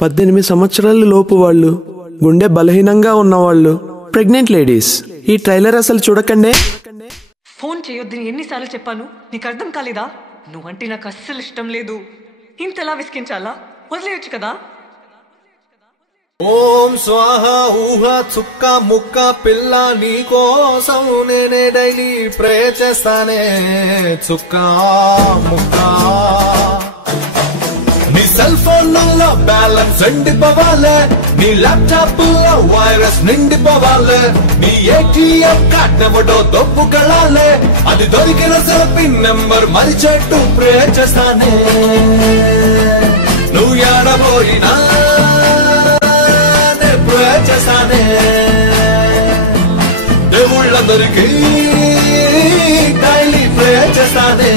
18 సంవత్సరాల లోపు వాళ్ళు, గుండె బలహీనంగా ఉన్నవాళ్ళు, ప్రెగ్నెంట్ లేడీస్. ఈ ట్రైలర్ అసలు చూడకండే. ఫోన్ చేయొద్దని ఎన్నిసార్లు చెప్పాను, నీకు అర్థం కాలేదా? నువ్వంటే నాకు అస్సలు ఇష్టం లేదు. ఇంతలా విసిగించాలా? వదిలేయచ్చు కదా. ఓం స్వాహ ఊహ చుక్క ముక్క పిల్ల నీ కోసం నేనే డైలీ ప్రే చేస్తానే. చుక్క ముక్క నీ సెల్ ఫోన్ లో బ్యాలెన్స్ ఎండిపోవాలే, నీ ల్యాప్టాప్ లో వైరస్ నిండిపోవాలే, నీ ఏటీఎం కార్డ్ ఎవడో దొప్పుకెళ్ళాలే, అది దొరికిన పిన్ నెంబర్ మరిచేట్టు ప్రే చేస్తానే. నువ్వు ఏడబోయినా ప్రే చేస్తానే. దేవుళ్ళందరికీ డైలీ ప్రే చేస్తానే.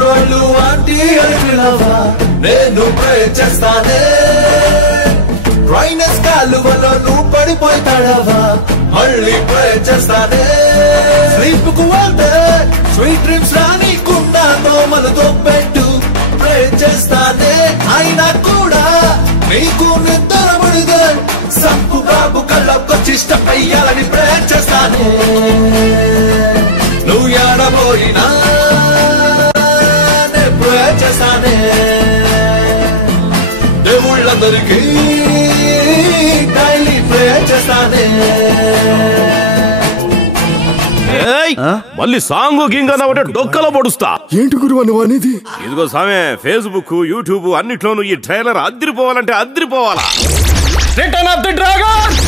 రోడ్లు ఆంటీ అని పిలవా, నేను ప్రే చేస్తానే. రైనస్ కాలువలో నువ్వు పడిపోతాడవా, మళ్ళీ ప్రే చేస్తానే. స్లీప్ కు వెళ్తే స్వీట్ డ్రీమ్స్ రానికుండా దోమలతో పెట్టు ప్రే చేస్తానే. అయినా కూడా నీకు నిద్ర పడితే సంపు బాబు కళ్ళొచ్చి ఇష్టపయ్యాలని ప్రే చేస్తానే. నువ్వు ఏడబోయినా చేస్తానే. దేవుళ్ళందరికీ డైలీ ప్రే చేస్తానే. మళ్ళీ సాంగ్ గింగ్ అన్న డొక్కలో పొడుస్తా. ఏంటి గురువు నువ్వు అనేది? ఇదిగో సామే, ఫేస్బుక్ యూట్యూబ్ అన్నిట్లోనూ ఈ ట్రైలర్ అదిరిపోవాలంటే అదిరిపోవాలా. Return of the dragon.